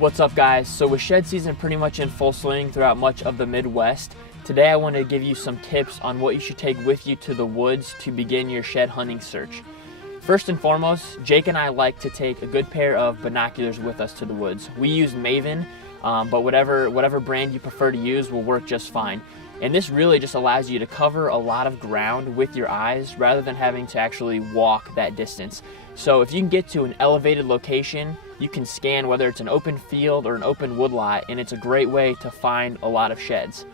What's up, guys? So with shed season pretty much in full swing throughout much of the Midwest, today I want to give you some tips on what you should take with you to the woods to begin your shed hunting search. First and foremost, Jake and I like to take a good pair of binoculars with us to the woods. We use Maven, but whatever brand you prefer to use will work just fine. And this really just allows you to cover a lot of ground with your eyes rather than having to actually walk that distance. So if you can get to an elevated location, you can scan whether it's an open field or an open woodlot, and it's a great way to find a lot of sheds.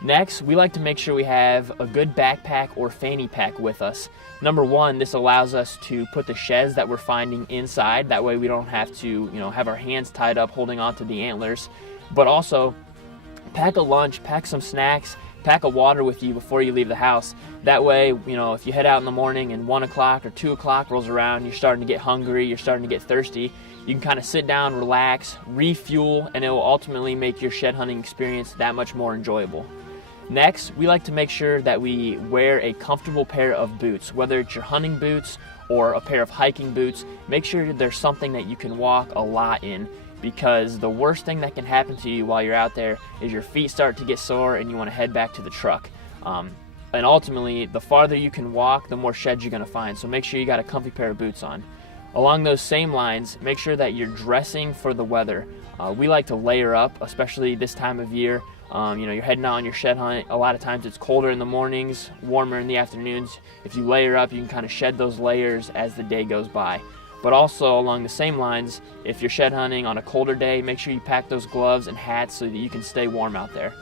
Next, we like to make sure we have a good backpack or fanny pack with us. Number one, this allows us to put the sheds that we're finding inside. That way we don't have to, have our hands tied up holding onto the antlers. But also, pack a lunch, pack some snacks, pack a water with you before you leave the house. That way, if you head out in the morning and 1 o'clock or 2 o'clock rolls around, you're starting to get hungry, you're starting to get thirsty, you can kind of sit down, relax, refuel, and it will ultimately make your shed hunting experience that much more enjoyable. Next, we like to make sure that we wear a comfortable pair of boots, whether it's your hunting boots or a pair of hiking boots. Make sure there's something that you can walk a lot in, because the worst thing that can happen to you while you're out there is your feet start to get sore and you want to head back to the truck. And ultimately, the farther you can walk, the more sheds you're going to find. So make sure you got a comfy pair of boots on. Along those same lines, make sure that you're dressing for the weather. We like to layer up, especially this time of year. You're heading out on your shed hunt. A lot of times it's colder in the mornings, warmer in the afternoons. If you layer up, you can kind of shed those layers as the day goes by. But also along the same lines, if you're shed hunting on a colder day, make sure you pack those gloves and hats so that you can stay warm out there.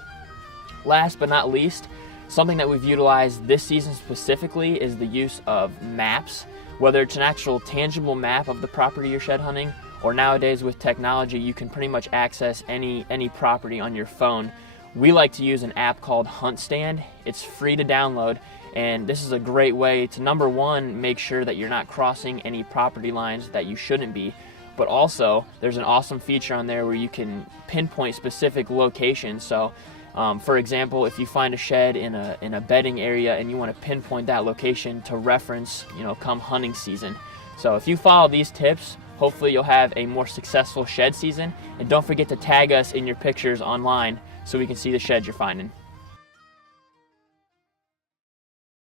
Last but not least, something that we've utilized this season specifically is the use of maps. Whether it's an actual tangible map of the property you're shed hunting, or nowadays with technology, you can pretty much access any property on your phone. We like to use an app called Hunt Stand. It's free to download, and this is a great way to, number one, make sure that you're not crossing any property lines that you shouldn't be, but also there's an awesome feature on there where you can pinpoint specific locations. So for example, if you find a shed in a bedding area and you want to pinpoint that location to reference, come hunting season. So if you follow these tips, hopefully you'll have a more successful shed season. And don't forget to tag us in your pictures online so we can see the sheds you're finding.